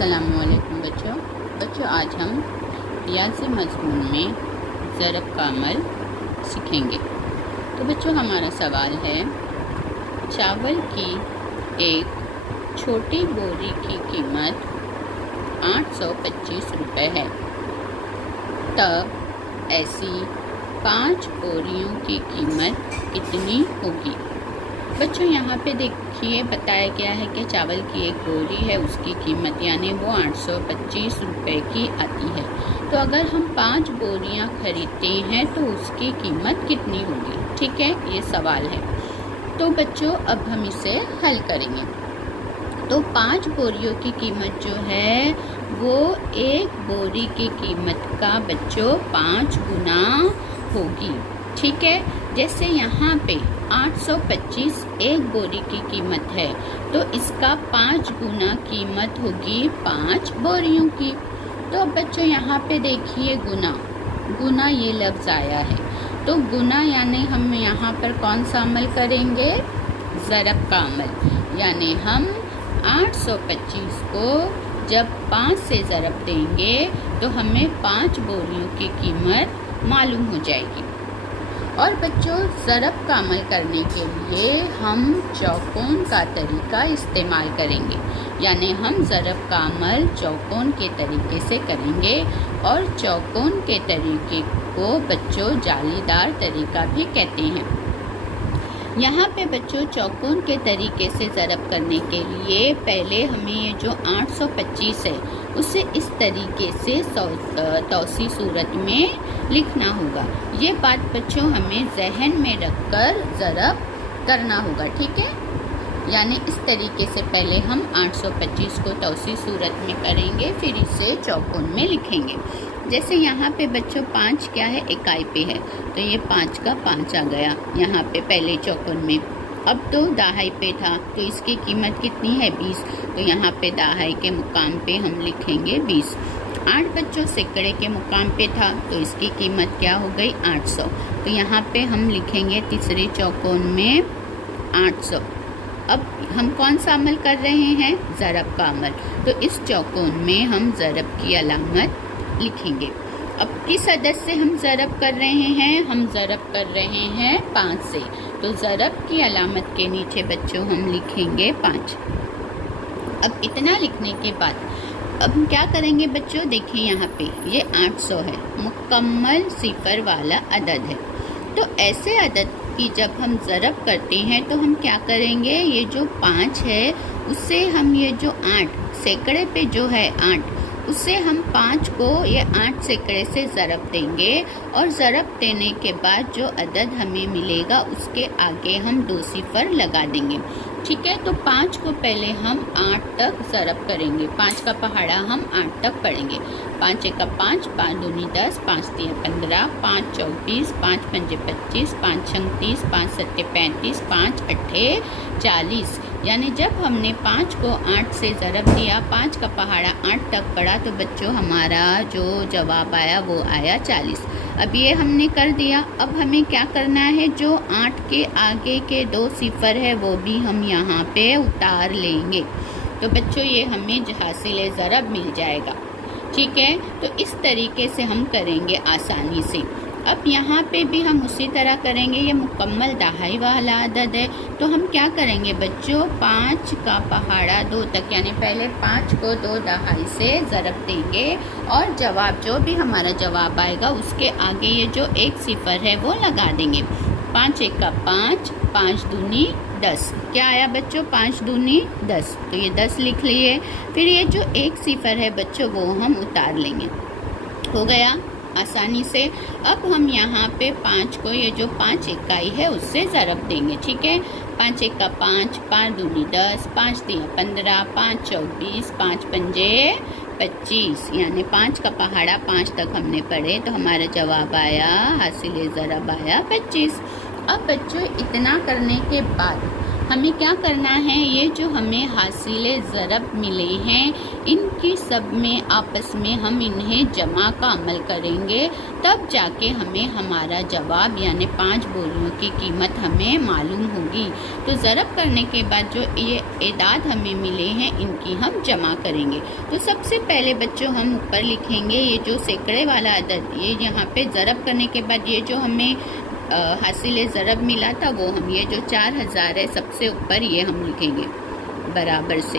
अस्सलामुअलैकुम बच्चों आज हम रियाज़ी मज़मून में ज़रब का अमल सीखेंगे। तो बच्चों हमारा सवाल है, चावल की एक छोटी बोरी की कीमत 825 रुपये है, तब ऐसी 5 बोरियों की कीमत कितनी होगी। बच्चों यहाँ पे देखिए बताया गया है कि चावल की एक बोरी है, उसकी कीमत यानी वो 825 रुपये की आती है। तो अगर हम 5 बोरियाँ खरीदते हैं तो उसकी कीमत कितनी होगी। ठीक है, ये सवाल है। तो बच्चों अब हम इसे हल करेंगे। तो 5 बोरियों की कीमत जो है वो एक बोरी की कीमत का बच्चों 5 गुना होगी। ठीक है, जैसे यहाँ पे 825 एक बोरी की कीमत है तो इसका 5 गुना कीमत होगी 5 बोरियों की। तो बच्चों यहाँ पे देखिए गुना ये लफ्ज़ आया है, तो गुना यानी हम यहाँ पर कौन सा अमल करेंगे, ज़रब का अमल। यानी हम 825 को जब 5 से ज़रब देंगे तो हमें 5 बोरियों की कीमत मालूम हो जाएगी। और बच्चों ज़रब का अमल करने के लिए हम चौकोन का तरीका इस्तेमाल करेंगे, यानी हम ज़रब का अमल चौकोन के तरीके से करेंगे। और चौकोन के तरीके को बच्चों जालीदार तरीका भी कहते हैं। यहाँ पे बच्चों चौकोन के तरीके से ज़रब करने के लिए पहले हमें ये जो 825 है उसे इस तरीके से तौसी सूरत में लिखना होगा। ये बात बच्चों हमें जहन में रखकर ज़रब करना होगा। ठीक है, यानी इस तरीके से पहले हम 825 को तौसी सूरत में करेंगे, फिर इसे चौकोन में लिखेंगे। जैसे यहाँ पे बच्चों 5 क्या है, इकाई पे है, तो ये 5 का 5 आ गया यहाँ पे पहले चौकोन में। अब तो दहाई पे था तो इसकी कीमत कितनी है, 20, तो यहाँ पे दहाई के मुकाम पे हम लिखेंगे 20। 8 बच्चों सैकड़े के मुकाम पे था तो इसकी कीमत क्या हो गई, 800, तो यहाँ पे हम लिखेंगे तीसरे चौकोन में 800। अब हम कौन सा अमल कर रहे हैं, ज़रब का अमल, तो इस चौकोन में हम ज़रब की अलामत लिखेंगे। अब किस अदद से हम ज़रब कर रहे हैं, हम ज़रब कर रहे हैं 5 से, तो ज़रब की अलामत के नीचे बच्चों हम लिखेंगे 5। अब इतना लिखने के बाद अब हम क्या करेंगे बच्चों, देखिए यहाँ पे ये 800 है, मुकम्मल सिफर वाला अदद है। तो ऐसे अदद की जब हम ज़रब करते हैं तो हम क्या करेंगे, ये जो 5 है उससे हम ये जो 8 सैकड़े पे जो है 8, उससे हम 5 को ये 8 सैकड़े से ज़रब देंगे। और ज़रब देने के बाद जो अदद हमें मिलेगा उसके आगे हम 2 सिफर लगा देंगे। ठीक है, तो 5 को पहले हम 8 तक ज़रब करेंगे, 5 का पहाड़ा हम 8 तक पढ़ेंगे। 5 एक 5, 5 दूनी 10, 5 तीन 15, 5 24, 5 पंजे 25, 5 छंग 30, 5 सत्ते 35, 5 अट्ठे 40। यानी जब हमने 5 को 8 से ज़रब दिया, 5 का पहाड़ा 8 तक पड़ा, तो बच्चों हमारा जो जवाब आया वो आया 40। अब ये हमने कर दिया। अब हमें क्या करना है, जो 8 के आगे के 2 सिफर है वो भी हम यहाँ पे उतार लेंगे, तो बच्चों ये हमें हासिल ज़रब मिल जाएगा। ठीक है, तो इस तरीके से हम करेंगे आसानी से। अब यहाँ पे भी हम उसी तरह करेंगे, ये मुकम्मल दहाई वाला अदद है, तो हम क्या करेंगे बच्चों, 5 का पहाड़ा 2 तक, यानी पहले 5 को 2 दहाई से ज़रब देंगे और जवाब जो भी हमारा जवाब आएगा उसके आगे ये जो 1 सिफर है वो लगा देंगे। 5 एक 5, 5 दूनी 10, क्या आया बच्चों, 5 दूनी 10, तो ये 10 लिख लिए। फिर ये जो 1 सिफर है बच्चों वो हम उतार लेंगे, हो गया आसानी से। अब हम यहाँ पे 5 को ये जो 5 इकाई है उससे ज़रब देंगे। ठीक है, 5 एक 5, 5 दूनी 10, 5 तीन 15, 5 24, 5 पंजे 25, यानी 5 का पहाड़ा 5 तक हमने पढ़े तो हमारा जवाब आया, हासिल ज़रब आया 25। अब बच्चों इतना करने के बाद हमें क्या करना है, ये जो हमें हासिले ज़रब मिले हैं इनकी सब में आपस में हम इन्हें जमा का अमल करेंगे, तब जाके हमें हमारा जवाब यानी 5 बोरियों की कीमत हमें मालूम होगी। तो ज़रब करने के बाद जो ये एदाद हमें मिले हैं इनकी हम जमा करेंगे। तो सबसे पहले बच्चों हम ऊपर लिखेंगे ये जो सैकड़े वाला अदद, ये यहाँ पे ज़रब करने के बाद ये जो हमें हासिल ज़रब मिला था वो हम ये जो 4000 है सबसे ऊपर ये हम लिखेंगे बराबर से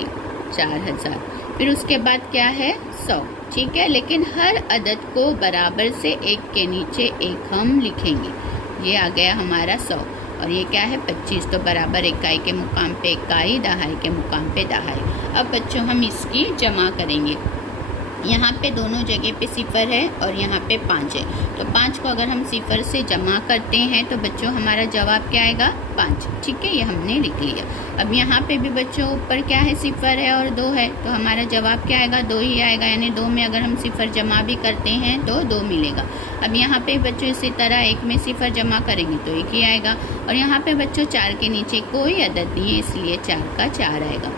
4000। फिर उसके बाद क्या है 100, ठीक है। लेकिन हर अदद को बराबर से एक के नीचे एक हम लिखेंगे। ये आ गया हमारा 100 और ये क्या है 25, तो बराबर इकाई के मुकाम पे इकाई, दहाई के मुकाम पे दहाई। अब बच्चों हम इसकी जमा करेंगे। यहाँ पे दोनों जगह पे सिफर है और यहाँ पे 5 है, तो 5 को अगर हम सिफर से जमा करते हैं तो बच्चों हमारा जवाब क्या आएगा 5, ठीक है। ये हमने लिख लिया। अब यहाँ पे भी बच्चों ऊपर क्या है सिफर है और 2 है, तो हमारा जवाब क्या आएगा 2 ही आएगा, यानी 2 में अगर हम सिफर जमा भी करते हैं तो 2 मिलेगा। अब यहाँ पे बच्चों इसी तरह 1 में सिफर जमा करेंगे तो 1 ही आएगा, और यहाँ पे बच्चों 4 के नीचे कोई अदद नहीं है इसलिए 4 का 4 आएगा।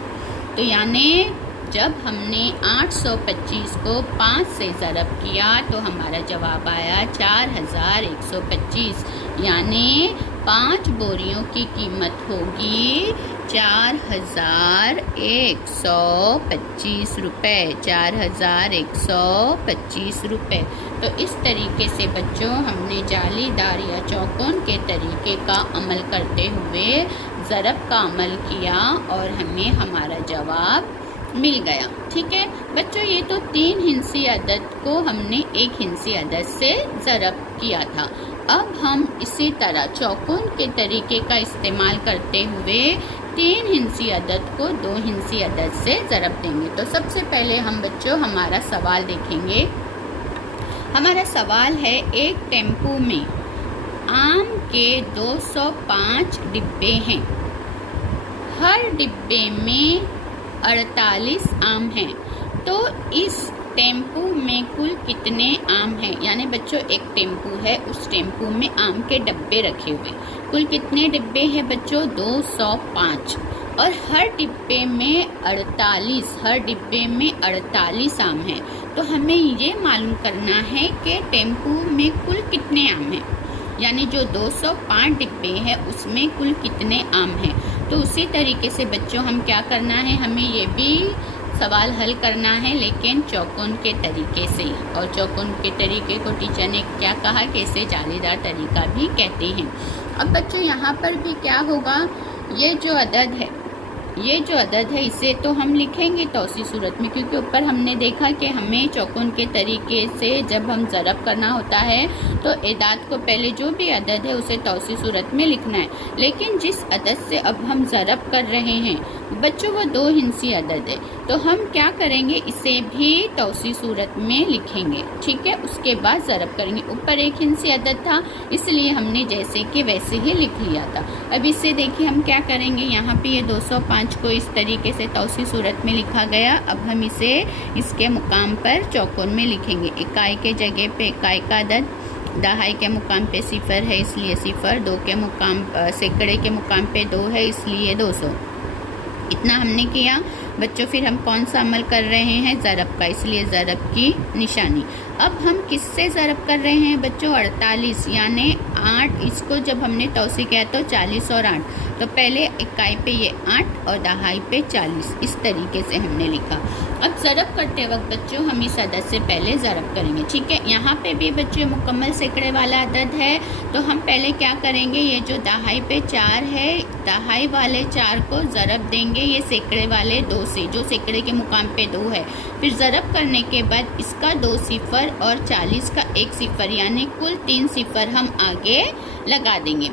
तो यानी जब हमने 825 को 5 से ज़रब किया तो हमारा जवाब आया 4125, यानी 5 बोरियों की कीमत होगी 4125 रुपये, 4125 रुपये। तो इस तरीके से बच्चों हमने जालीदार या चौकोन के तरीके का अमल करते हुए ज़रब का अमल किया और हमें हमारा जवाब मिल गया, ठीक है बच्चों। ये तो 3 हिंसी अदद को हमने 1 हिंसी अदद से ज़रब किया था। अब हम इसी तरह चौकोन के तरीके का इस्तेमाल करते हुए 3 हिंसी अदद को 2 हिंसी अदद से ज़रब देंगे। तो सबसे पहले हम बच्चों हमारा सवाल देखेंगे। हमारा सवाल है, एक टेम्पो में आम के 205 डिब्बे हैं, हर डिब्बे में 48 आम हैं, तो इस टेम्पो में कुल कितने आम हैं। यानी बच्चों एक टेम्पो है, उस टेम्पो में आम के डब्बे रखे हुए, कुल कितने डिब्बे हैं बच्चों 205, और हर डिब्बे में 48 आम हैं। तो हमें ये मालूम करना है कि टेम्पो में कुल कितने आम हैं, यानी जो 205 डिब्बे हैं उसमें कुल कितने आम हैं। तो उसी तरीके से बच्चों हम क्या करना है, हमें ये भी सवाल हल करना है लेकिन चौकोन के तरीके से। और चौकोन के तरीके को टीचर ने क्या कहा कि इसे जालीदार तरीका भी कहते हैं। अब बच्चों यहाँ पर भी क्या होगा, ये जो अदद है इसे तो हम लिखेंगे तौसी सूरत में, क्योंकि ऊपर हमने देखा कि हमें चौकोन के तरीके से जब हम ज़रब करना होता है तो एदाद को पहले जो भी अदद है उसे तौसी सूरत में लिखना है। लेकिन जिस अदद से अब हम ज़रब कर रहे हैं बच्चों वो 2 हिंसी अदद है, तो हम क्या करेंगे इसे भी तौसी सूरत में लिखेंगे, ठीक है। उसके बाद ज़रब करेंगे। ऊपर 1 हिंसी अदद था इसलिए हमने जैसे कि वैसे ही लिख लिया था। अब इससे देखिए हम क्या करेंगे, यहाँ पे ये 205 को इस तरीके से तौसी सूरत में लिखा गया। अब हम इसे इसके मुकाम पर चौकोन में लिखेंगे। इकाई के जगह पे इकाई का अदद, दहाई के मुकाम पे सिफर है इसलिए सिफर, 2 के मुकाम सैकड़े के मुकाम पे 2 है इसलिए 200। इतना हमने किया बच्चों। फिर हम कौन सा अमल कर रहे हैं, ज़रब का, इसलिए ज़रब की निशानी। अब हम किससे ज़रब कर रहे हैं बच्चों 48, यानी 8, इसको जब हमने तौसी किया तो 40 और 8, तो पहले इकाई पे ये 8 और दहाई पे 40, इस तरीके से हमने लिखा। अब ज़रब करते वक्त बच्चों हम इस अदद से पहले ज़रब करेंगे, ठीक है। यहाँ पे भी बच्चों मुकम्मल सैकड़े वाला अदद है, तो हम पहले क्या करेंगे, ये जो दहाई पे 4 है, दहाई वाले 4 को ज़रब देंगे ये सैकड़े वाले 2 से, जो सैकड़े के मुकाम पे 2 है। फिर ज़रब करने के बाद इसका 2 सिफर और 40 का 1 सिफर, यानी कुल 3 सिफर हम आगे लगा देंगे।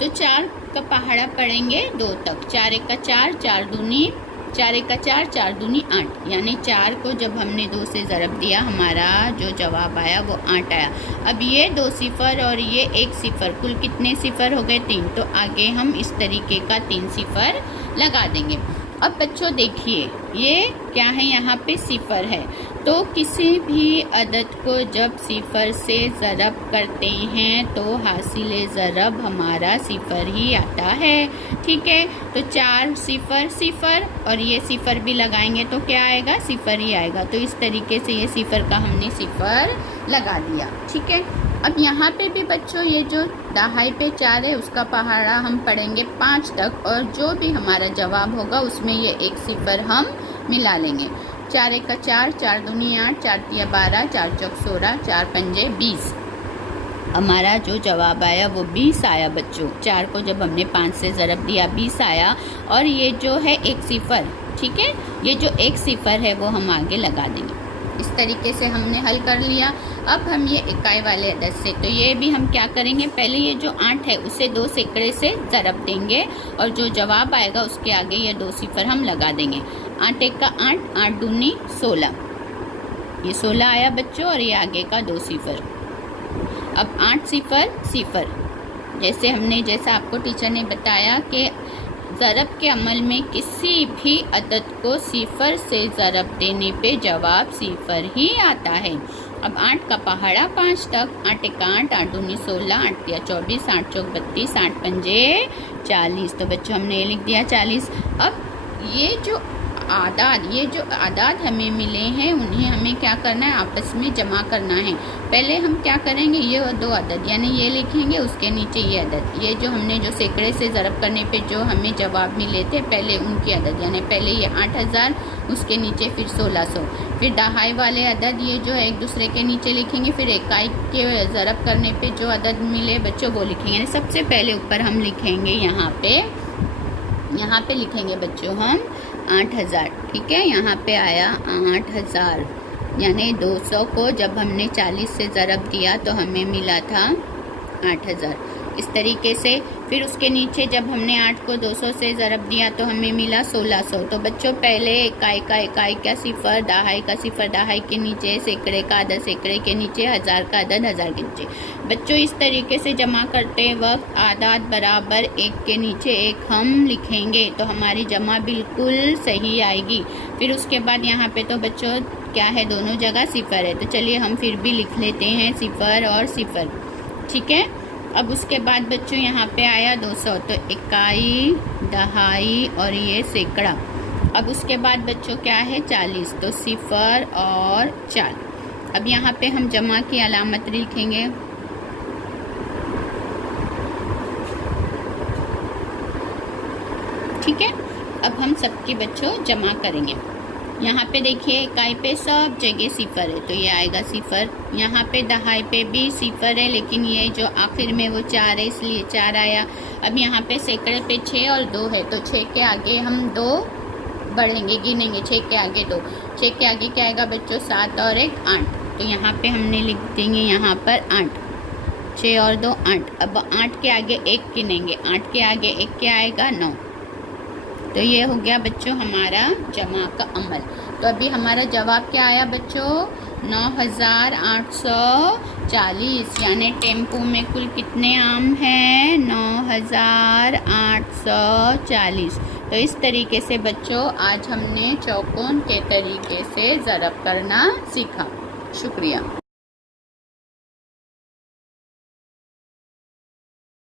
तो 4 का पहाड़ा पड़ेंगे 2 तक, 4 एक का 4, 4 दूनी 4 एक का 4, 4 दूनी 8, यानी 4 को जब हमने 2 से ज़रब दिया हमारा जो जवाब आया वो 8 आया। अब ये 2 सिफर और ये 1 सिफर, कुल कितने सिफर हो गए 3, तो आगे हम इस तरीके का 3 सिफर लगा देंगे। अब बच्चों देखिए, ये क्या है, यहाँ पे सिफर है। तो किसी भी अदद को जब सिफर से ज़रब करते हैं तो हासिल ज़रब हमारा सिफर ही आता है। ठीक है, तो 4 सिफर सिफर और ये सिफर भी लगाएंगे तो क्या आएगा, सिफर ही आएगा। तो इस तरीके से ये सिफर का हमने सिफर लगा दिया। ठीक है, अब यहाँ पे भी बच्चों ये जो दहाई पे 4 है उसका पहाड़ा हम पढ़ेंगे 5 तक, और जो भी हमारा जवाब होगा उसमें ये एक सिफर हम मिला लेंगे। 4 1 4, 4 दूनी 8, 4 3 12, 4 चौक 16, 4 पंजे 20। हमारा जो जवाब आया वो 20 आया बच्चों। 4 को जब हमने 5 से ज़रब दिया 20 आया। और ये जो है एक सिफर, ठीक है, ये जो एक सिफर है वो हम आगे लगा देंगे। इस तरीके से हमने हल कर लिया। अब हम ये इकाई वाले अदद से, तो ये भी हम क्या करेंगे, पहले ये जो 8 है उसे 2 सैकड़े से ज़रब देंगे और जो जवाब आएगा उसके आगे ये 2 सिफर हम लगा देंगे। 8 1 का 8, 8 दूनी 16, ये 16 आया बच्चों, और ये आगे का 2 सिफर। अब 8 सिफर सिफर, जैसा आपको टीचर ने बताया कि ज़रब के अमल में किसी भी अदद को सिफर से ज़रब देने पे जवाब सिफर ही आता है। अब 8 का पहाड़ा 5 तक, 8 1 8, 8 दूनी 16, 8 3 24, 8 चौक 32, 8 पंजे 40। तो बच्चों हमने ये लिख दिया 40। अब ये जो आदाद हमें मिले हैं उन्हें हमें क्या करना है, आपस में जमा करना है। पहले हम क्या करेंगे, ये 2 अदद यानी ये लिखेंगे, उसके नीचे ये अदद, ये जो हमने जो सैकड़े से ज़रब करने पे जो हमें जवाब मिले थे पहले उनकी अदद, यानी पहले ये 8000, उसके नीचे फिर 1600, फिर दहाई वाले अदद ये जो है एक दूसरे के नीचे लिखेंगे, फिर इकाई के ज़रब करने पे जो अदद मिले बच्चों वो लिखेंगे। यानी सबसे पहले ऊपर हम लिखेंगे यहाँ पे लिखेंगे बच्चों हम 8000। ठीक है, यहाँ पे आया 8000, यानी 200 को जब हमने 40 से ज़रब दिया तो हमें मिला था 8000। इस तरीके से फिर उसके नीचे जब हमने 8 को 200 से ज़रब दिया तो हमें मिला 1600। तो बच्चों पहले इकाई का सिफर, दहाई का सिफर, दहाई के नीचे सैकड़े का अदद, सैकड़े के नीचे हज़ार का अदद, हज़ार के नीचे। बच्चों इस तरीके से जमा करते वक्त आदाद बराबर एक के नीचे एक हम लिखेंगे तो हमारी जमा बिल्कुल सही आएगी। फिर उसके बाद यहाँ पे तो बच्चों क्या है, दोनों जगह सिफर है, तो चलिए हम फिर भी लिख लेते हैं सिफर और सिफर। ठीक है, अब उसके बाद बच्चों यहाँ पे आया 200, तो इकाई, दहाई और ये सैकड़ा। अब उसके बाद बच्चों क्या है 40, तो सिफर और 4। अब यहाँ पे हम जमा की अलामत लिखेंगे। ठीक है, अब हम सबकी बच्चों जमा करेंगे। यहाँ पे देखिए इकाई पे सब जगह सिफर है तो ये आएगा सिफर। यहाँ पे दहाई पे भी सिफर है लेकिन ये जो आखिर में वो 4 है इसलिए 4 आया। अब यहाँ पे सैकड़े पे 6 और 2 है तो 6 के आगे हम 2 बढ़ेंगे, गिनेंगे। 6 के आगे 2, 6 के आगे क्या आएगा बच्चों 7 और 1 8। तो यहाँ पे हमने लिख देंगे यहाँ पर 8, 6 और 2 8। अब 8 के आगे 1 गिनेंगे, 8 के आगे 1 क्या आएगा 9। तो ये हो गया बच्चों हमारा जमा का अमल। तो अभी हमारा जवाब क्या आया बच्चों 9840, यानी टेम्पो में कुल कितने आम हैं 9840। तो इस तरीके से बच्चों आज हमने चौकोन के तरीके से ज़रब करना सीखा। शुक्रिया।